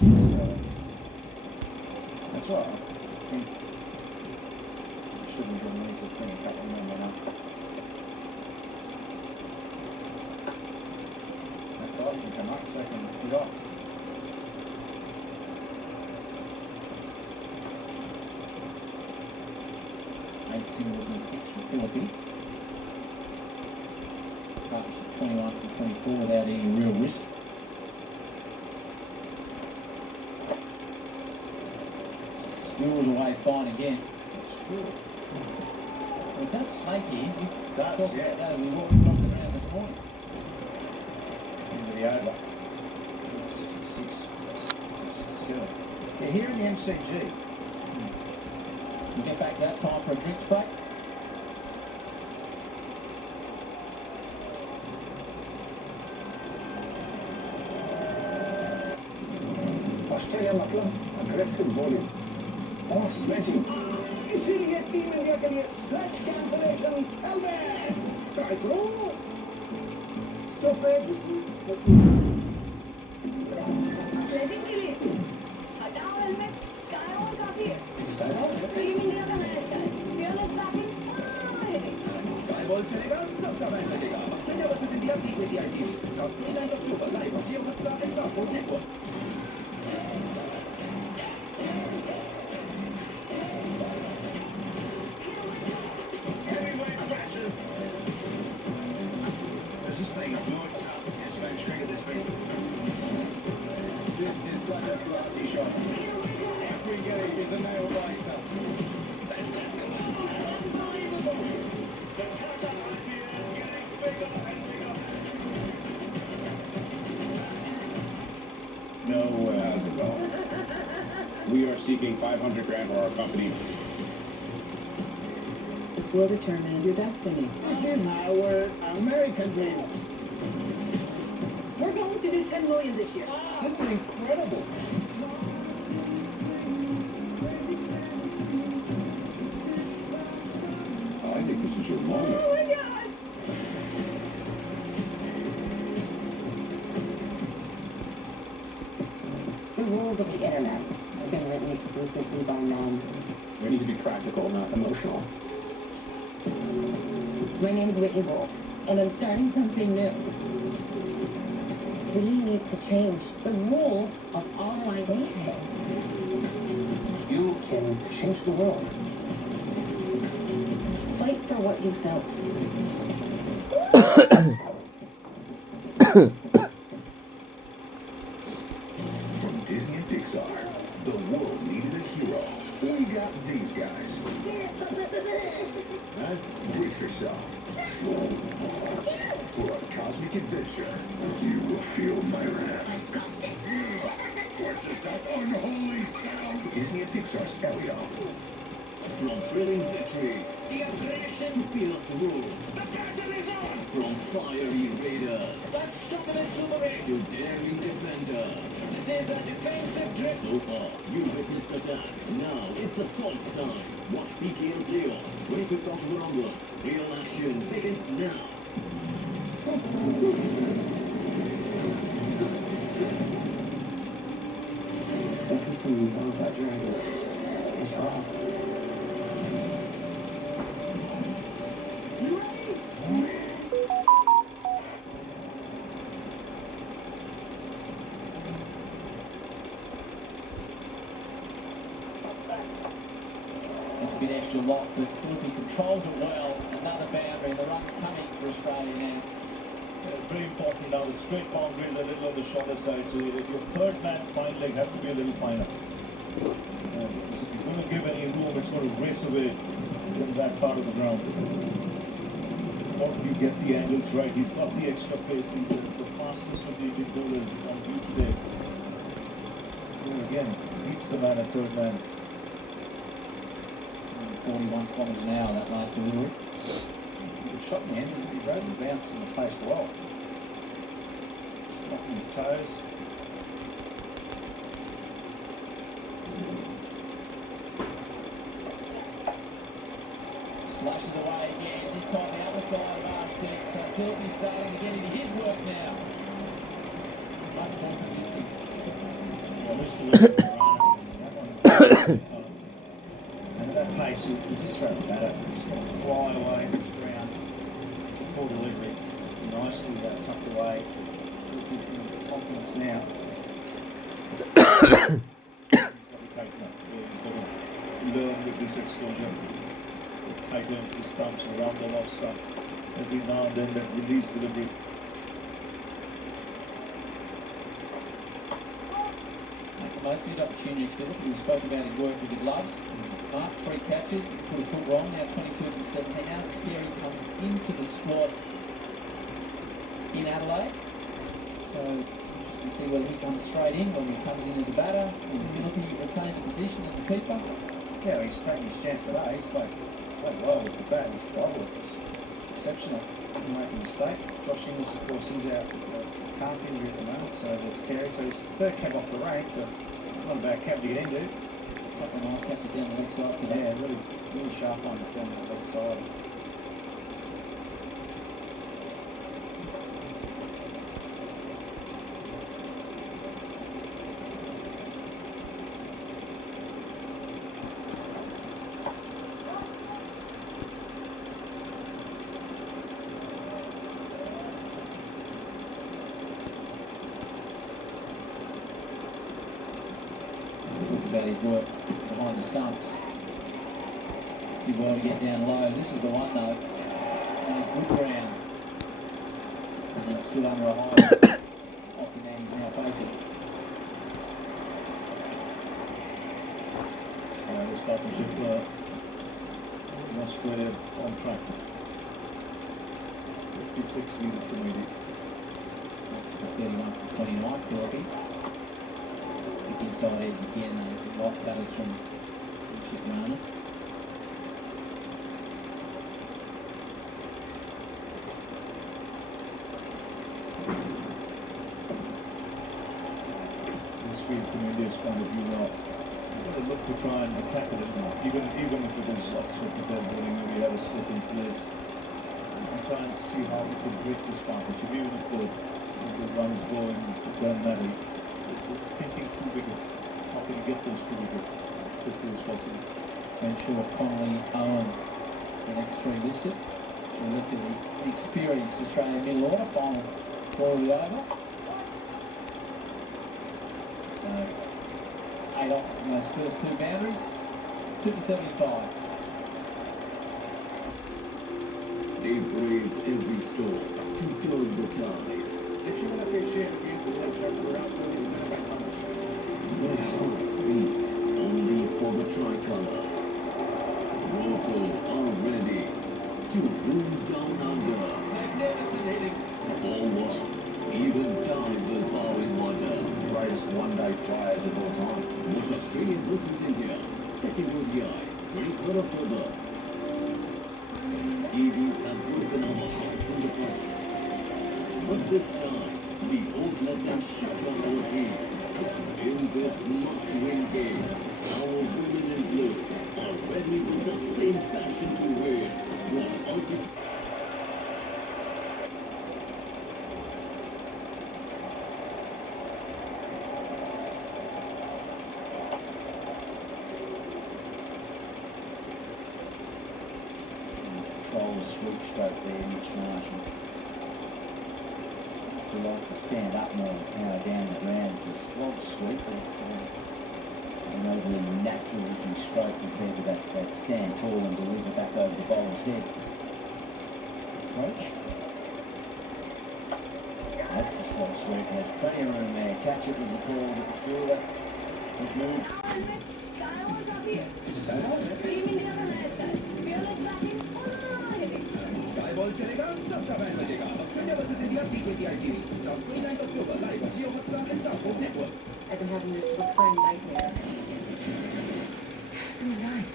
That's all right. I think shouldn't have needs to bring a couple more men up. That guy can come up, so I can get off. Eight singles and 6 from Philippi. Partnership 21 from 24 without any real risk. Squirrels away fine again. Well, it does snake here. You talked about that when we walked across the ground this morning. Into the over. 66, 67. Yeah, here in the MCG. We'll get back to that time for a drinks break. Australia मतलब aggressive bowling और sledging. इसीलिए team India के लिए sledge cancellation. Albert, try through. Stop it. Sledging के लिए हटाओ helmet sky और काफी है टीम इंडिया का नया sky fearless batting sky ball चलेगा सबका मैच बचेगा Australia versus India T20I series start 29 October live on Jio Hotstar and Star Sports Network. Heavyweight crashes. This is being a good tough test match trick at this week. This is such a classy shot. Every game is a nail biter. Unbelievable. The comeback idea is getting bigger and bigger. No, how's it going? We are seeking $500,000 for our company. This will determine your destiny. This is our American dream. we're going to do 10 million this year This is incredible. I think this is your moment. oh my god The rules of the internet have been written exclusively by men. We need to be practical, not emotional. My name's Whitney Wolf, and I'm starting something new. We need to change the rules of online dating. You can change the world. Fight for what you've built. From Disney and Pixar, the world needed a hero. We got these guys. Huh? Brace yourself. For a cosmic adventure, you will feel my wrath. Watch yourself, unholy sound. Disney and Pixar's Elio. From thrilling victories The aggression. to fierce rules, The battle is on. from fiery raiders That's stupid and submarine. to daring defenders. It is a defensive drift. So far, you witnessed attack. Now it's assault time. Watch PKL playoffs 25th October onwards. Real action begins now. Everything you know about dragons is wrong. It's a bit extra lock, but Philippi controls it well. Another boundary, the run's coming for Australia now. Very important now. The straight boundary is a little on the shorter side, so if your third man fine leg have to be a little finer. Because if you're going to give any room, it's going to race away from that part of the ground. Or you get the angles right. He's got the extra pace. He's the fastest of the Indian bowlers on view today. Again, beats the man at third man. 41 kilometres an hour, that last delivery. Good shot in the end. He rode the bounce in the place well. Knocking his toes. Slashes away again, this time the other side of Archdeck. So Philippi's starting to get into his work now. Much more convincing. Well, this delivery of that one. And at that pace, you just throw the batter. It's going to fly away into the ground. It's a poor delivery. Nicely tucked away. Gives him confidence now. He's got to take that. Yeah, he's got to learn with this exposure. Take them to the stumps around the off stump. Every now and then that release delivery. Make the most of his opportunities, Philip. We spoke about his work with the gloves. Mark 3 catches, put a foot wrong, now 22 from 17. Alex Carey comes into the squad in Adelaide. So interesting to see whether he comes straight in, whether he comes in as a batter. If you're looking at retain the position as a keeper. Yeah, he's taking his chance today. He's played well with the bat. His bowler was exceptional. Didn't make a mistake. Josh Inglis, of course, he's out with a calf injury at the moment, so there's Carey. So his third cap off the rank, but not a bad cap to get into. A couple of nice catches down the leg side today. Yeah, really sharp ones down that leg side. About his work behind the stumps. Did well to get down low. This is the one though. Made good ground. And then stood under a high off the man he's now facing. This partnership in Australia on track. 56 leading from 80. 31 from 29, Philippi. Inside edge again, there's a lot cutters from Chitrana. This speed from India's point of view now. You've got to look to try and attack it now. Even if it is Oxford with their bowling, maybe have a slip in place. And try and see how we could break this partnership, even if the runs going to Glenn Maddy. It's thinking 2 wickets. How can you get those 2 wickets as quickly as possible? Renshaw, Connolly, Owen, the next 3 listed. So relatively experienced Australian middle order, final ball of the over. So 8 off from those first 2 boundaries, 2 for 75. They braved every storm to turn the tide. If you want to appreciate the views of the leg shot, we're out there in the back on the show. Their hearts beat only for the tricolour. Local are ready to boom down under. Magnificent hitting. For once, even time will bow in water. Greatest one-day players of all time. Watch Australia versus India, second ODI, 23rd October. Kiwis have broken our hearts in the past. But this time, we won't let them shatter our dreams. In this must-win game, our women in blue are ready with the same passion to win. Watch Aussies. Control the sweep stroke there, Mitch Marshall. To like to stand up more and power down the ground. The slog sweep, it's an overly natural looking stroke compared to that stand tall and deliver back over the bowler's head approach. That's the slog sweep, there's plenty of room there. Catch it was the call with the fielder. Good move. Team India का match है fearless batting और hitting Sky ball चलेगा, सबका bat बजेगा. Australia versus India T20I series starts 29th October live on Jio Hotstar and Star Sports Network. I've been having this recurring nightmare. Oh, nice.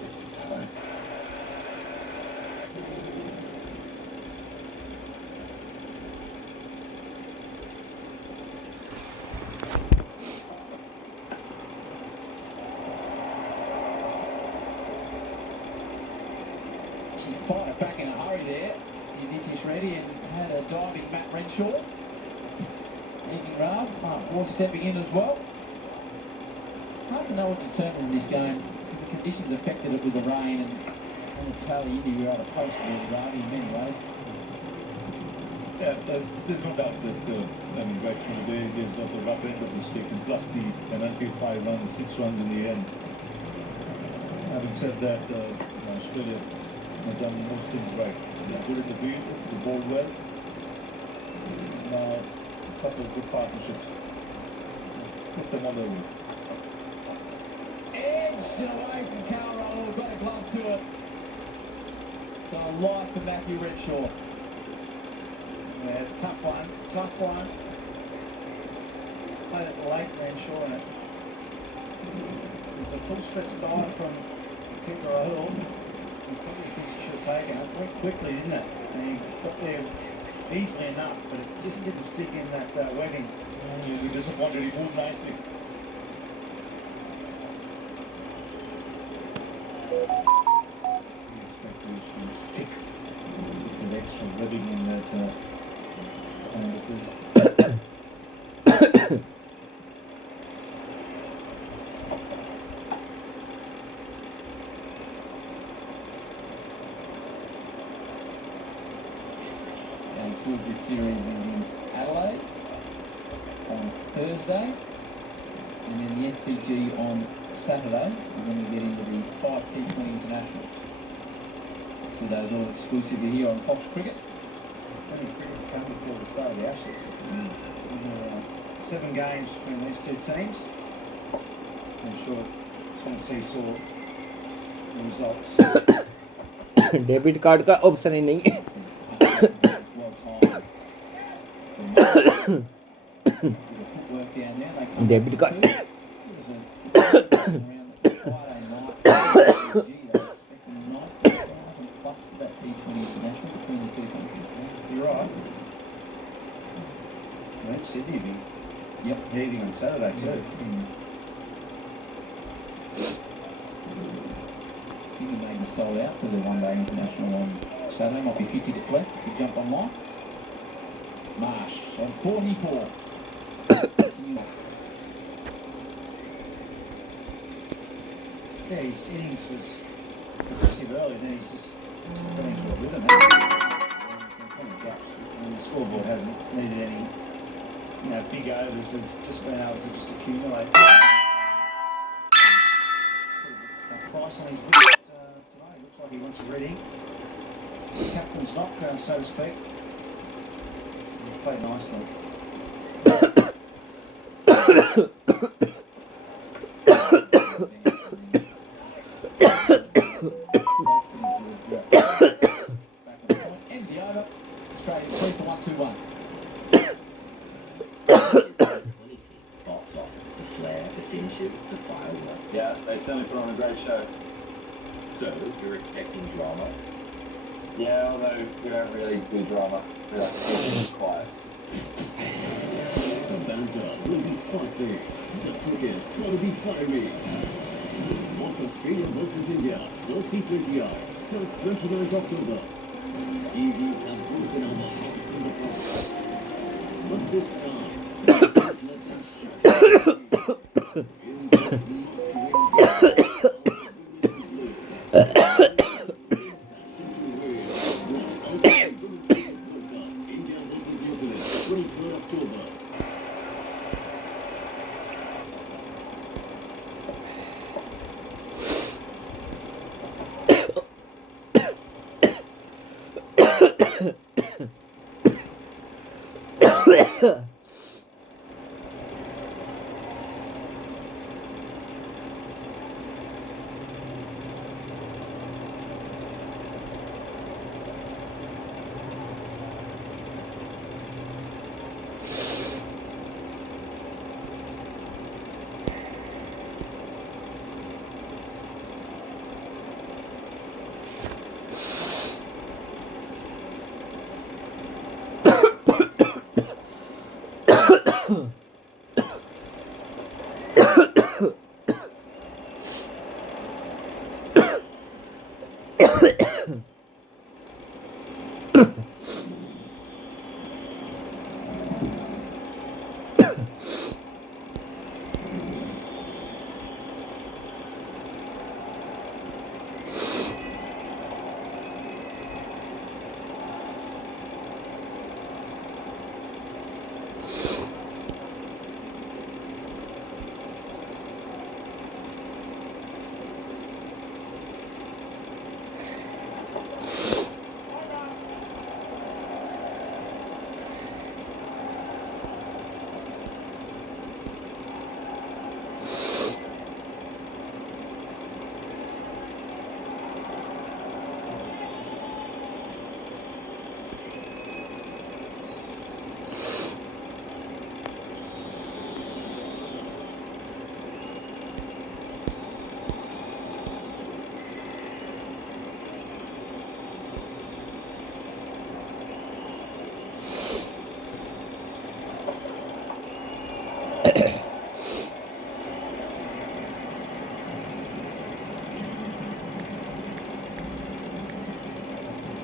It's time. She fired back in a hurry there. Yuniti's ready and had a diving Matt Renshaw. leading Rav. Mark Moore stepping in as well. Hard to know what to determine in this game because the conditions affected it with the rain and on the tail end you were able to post really Ravi in many ways. Yeah, there's no doubt that, right from the day, there's got the rough end of the stick, and plus the penalty 5 runs, 6 runs in the end. Having said that, Australia have done most things right. They're good in the field, they bowled well. Now, a couple of good partnerships. Put them on their way. Edge away from Carl, got a glove to it. So a life for Matthew Renshaw. Yeah, it's a tough one. Played it late, Renshaw, and there's a full stretch dive from Keeper O'Hill. He probably thinks he should have taken it. Went quickly, didn't it? And he got there easily enough, but it just didn't stick in that webbing. He was disappointed, he moved nicely. We expect to stick with extra webbing in that kind of this. And two of this series is in Adelaide on Thursday, and then the SCG on Saturday, and then we get into the 5 T20 internationals. So those all exclusively here on Fox Cricket. Plenty of cricket to come before the start of the Ashes. 7 games between these two teams. I'm sure it's going to seesaw the results. Debit card का option ही नहीं है debit card You're right. I think Sydney will be heaving on Saturday too. Sydney may be sold out for the one-day international on Saturday. Might be a few tickets left if you jump online. Marsh on 44. Yeah, his innings was impressive early, then he's just got into a rhythm. And the scoreboard hasn't needed any, big overs. They've just been able to just accumulate. A price on his wicket tonight. Looks like he wants a ready. Captain's knock, so to speak. He's played nicely. Box office, the flair, the finishes, the fireworks. Yeah, they certainly put on a great show. So, you're expecting drama? Yeah, although we don't really do drama. We like to keep it quiet. The banter will be spicy. The cricket's gonna be fiery. Watch Australia versus India. No T20I starts 29th October. EVs have broken our hearts in the past. But this time, don't let them shut our ears. In this must-win game, passion to win. Watch Australia Women's Cricket World Cup. India versus New Zealand, 23rd October.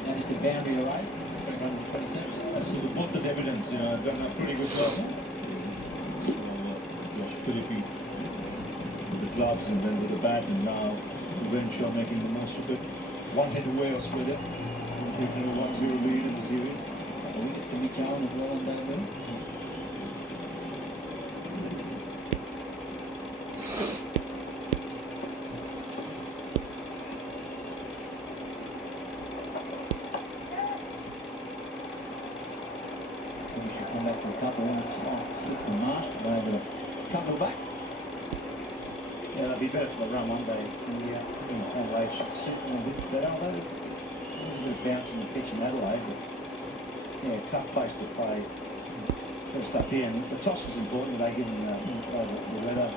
That is the boundary away. 127. I see the both the dividends, have done a pretty good job. Josh Philippi with the gloves and then with the bat, and now Renshaw making the most of it. One hit away Australia, taking a 1-0 lead in the series. We get to Mick Allen as well on that win. We should come back for a couple of slip from Marsh to be able to come back. Yeah, that'd be better for the run one day. In Adelaide should suit them a bit better. Although there's a bit of bounce in the pitch in Adelaide, but yeah, tough place to play. First up here, and the toss was important. They given the weather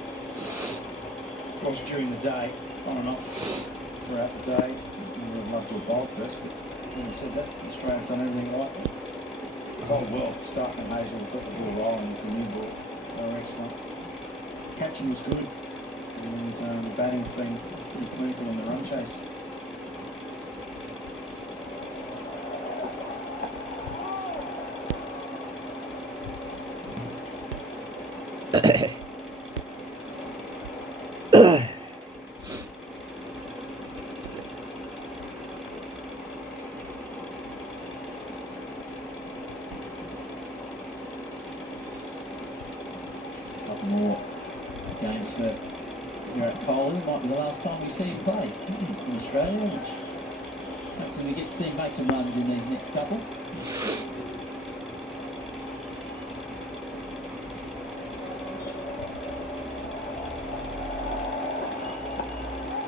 was during the day, on and off throughout the day. We would have loved to have bowled first, but having said that, Australia's done everything right. Bowled well. Stark and Hazel got the ball rolling with the new ball. They were excellent. Catching was good, and the batting's been pretty clinical in the run chase. Couple more games for Virat Kohli. Might be the last time we see him play in Australia. Which hopefully we get to see him make some runs in these next couple.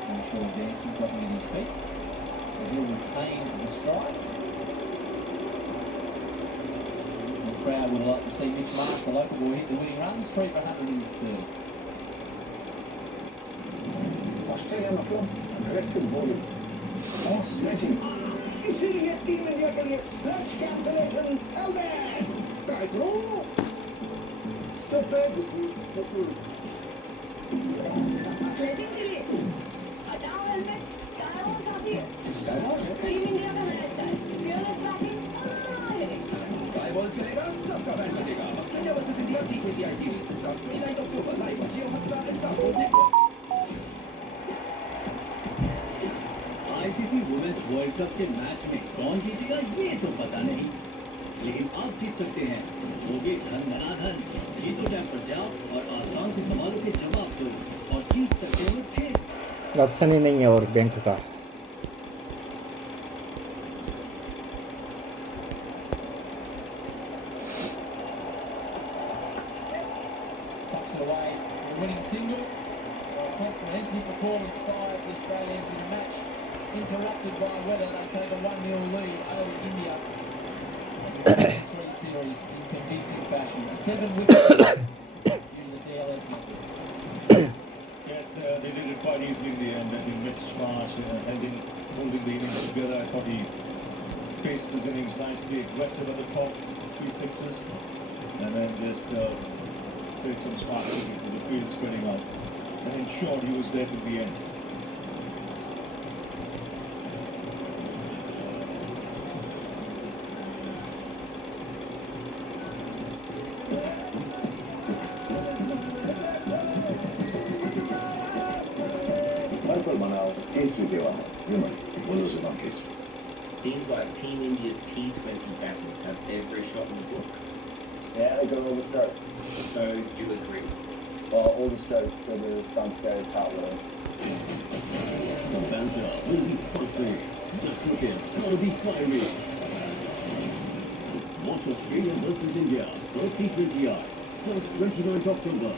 I'm sure Danson's got him in his feet. So he'll retain the strike. The crowd would like to see Mitch Marsh, the local boy, hit the winning runs, 3 for 130. Australia no club, aggressive bowling. Oh, snatching. Immediately snatch cancellation. Held there. Right through. Stupid. Sledging के लिए हटाओ helmet sky और काफी है team India का नया style fearless backing और hitting sky ball चलेगा सबका बैट बजेगा ऑस्ट्रेलिया वर्सेस इंडिया टी20 series start 29 October live on Jio Hotstar and Star Sports Network। ICC women's world cup के मैच में कौन जीतेगा ये तो पता नहीं, लेकिन आप जीत सकते हैं। होगे धन धनाधन, जीतो टैब पर जाओ और आसान से सवालों के जवाब दो और जीत सकते हो ढेर। ऑप्शन ही नहीं है और बैंक का। Pucks it away, the winning single. So a comprehensive performance by the Australians in a match interrupted by weather. They take a 1-0 lead over India. 3 series in convincing fashion. A 7-wicket in the DLS method. Yes, they did it quite easily in the end. I think Mitch Marsh held in, holding the innings together. I thought he paced his innings nicely, aggressive at the top, 3 sixes, and then just played some smart cricket with the field spreading out, and ensured he was there to the end. については今およそなんです。 Seems like Team India's T20 batters have every shot in the book. Yeah, they got all the strokes. So you agree? Well, all the strokes to the stumps go cartwheel. The banter will be spicy. The cricket's gonna be fiery. Watch Australia versus India. First T20I starts 29th October.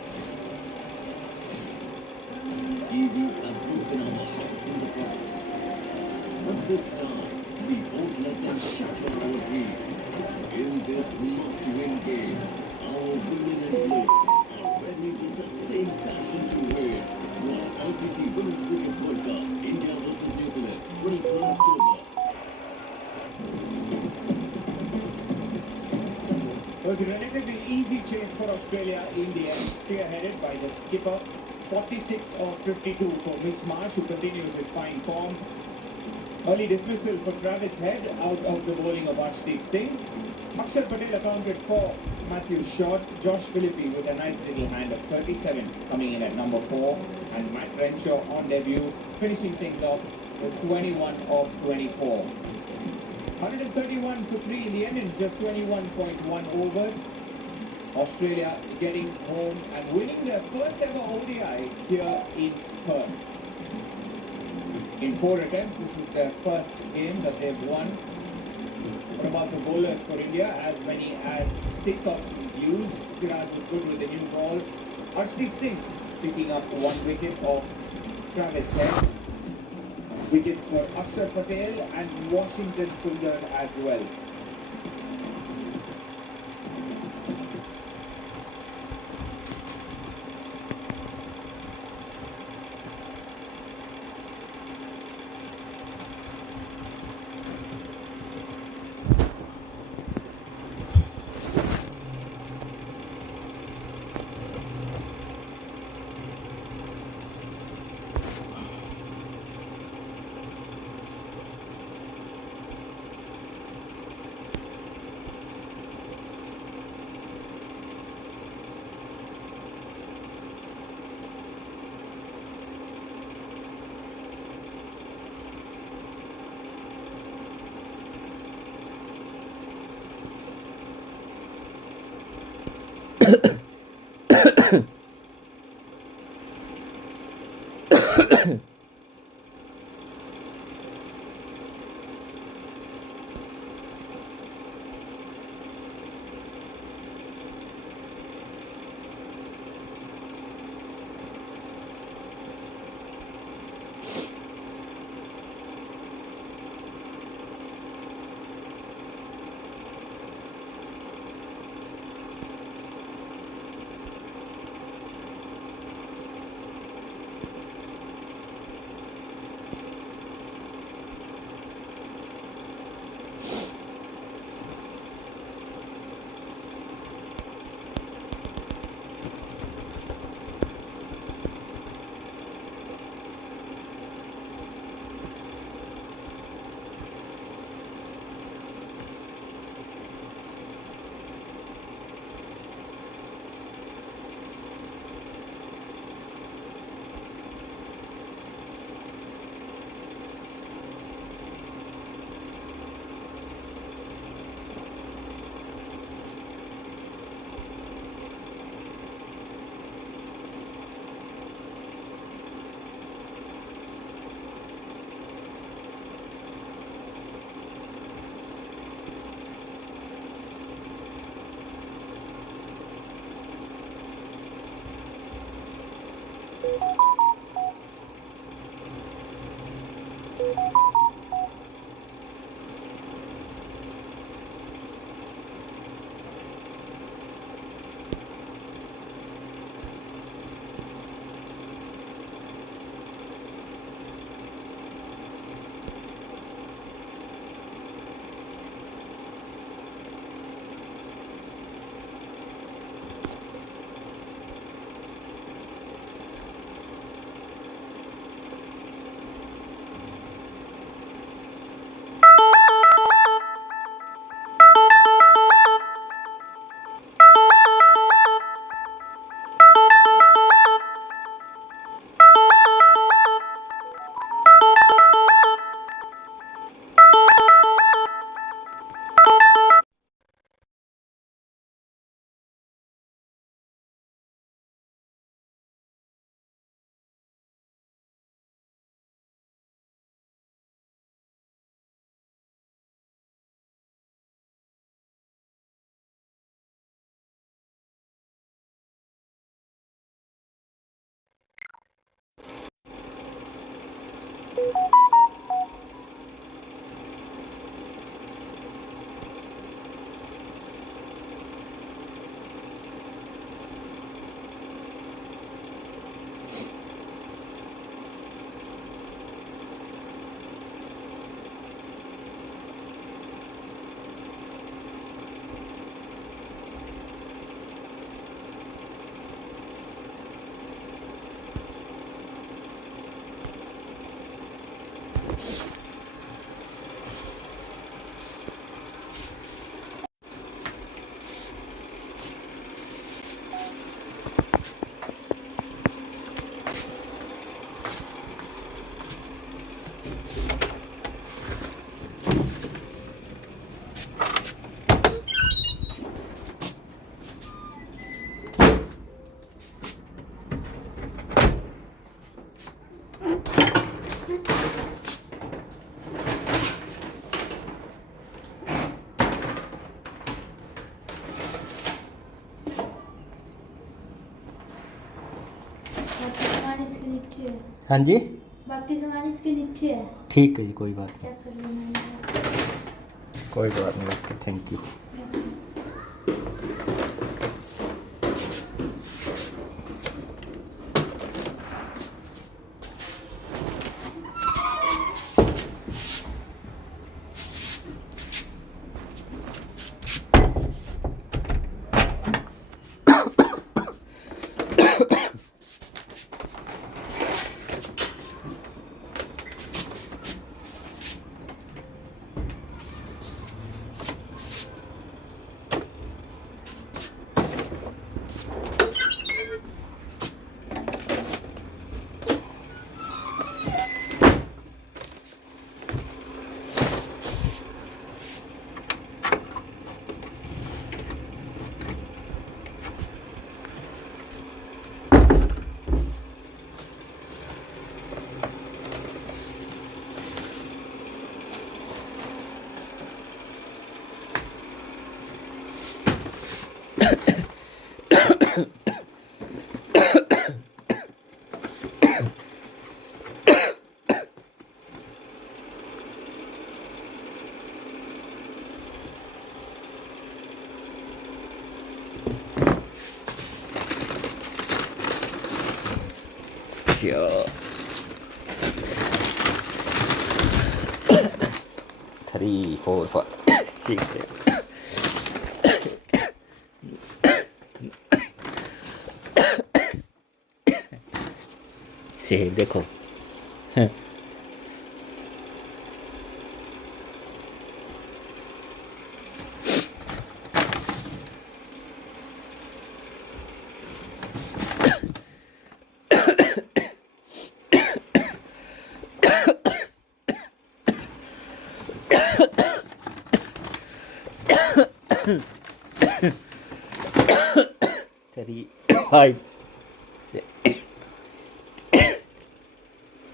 EVs have broken our hearts in the past. But this time, we won't let them shatter our dreams. In this must-win game, our women in blue are ready with the same passion to win. Watch ICC Women's Cricket World Cup, India versus New Zealand, 23rd October. It was a relatively easy chase for Australia in the end, spearheaded by the skipper. 46 of 52 for Mitch Marsh, who continues his fine form. Early dismissal for Travis Head out of the bowling of Arshdeep Singh. Akshar Patel accounted for Matthew Short. Josh Philippi with a nice little hand of 37 coming in at number 4. And Matt Renshaw on debut, finishing things off with 21 of 24. 131 for 3 in the end in just 21.1 overs. Australia getting home and winning their first ever ODI here in Perth. In 4 attempts, this is their first game that they've won. What about the bowlers for India? As many as 6 options used. Siraj was good with the new ball. Arshdeep Singh picking up 1 wicket of Travis Head. Wickets for Akshar Patel and Washington Sundar as well. सामान इसके नीचे है, हाँ जी, बाकी सामान इसके नीचे है, ठीक है जी, कोई बात चेक कर लेना। नहीं, कोई बात नहीं, ओके, थैंक यू। Sure. 3, 4, 5, 6, 7 से देखो Three, 5,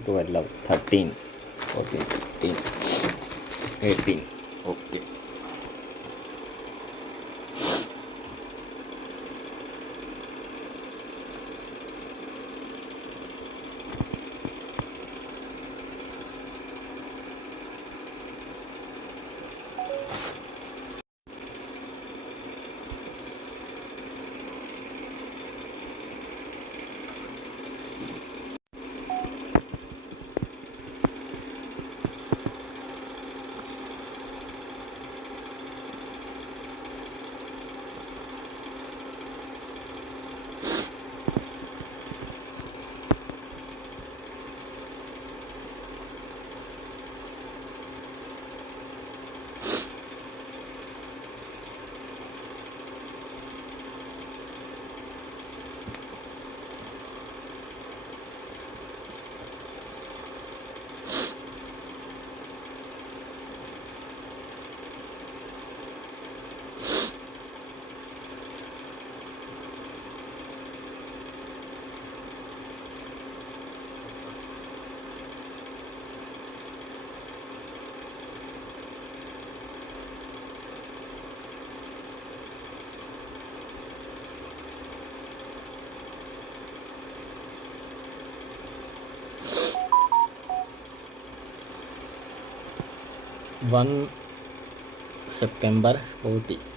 12, 13, 14, 15, 18. Okay. September 40.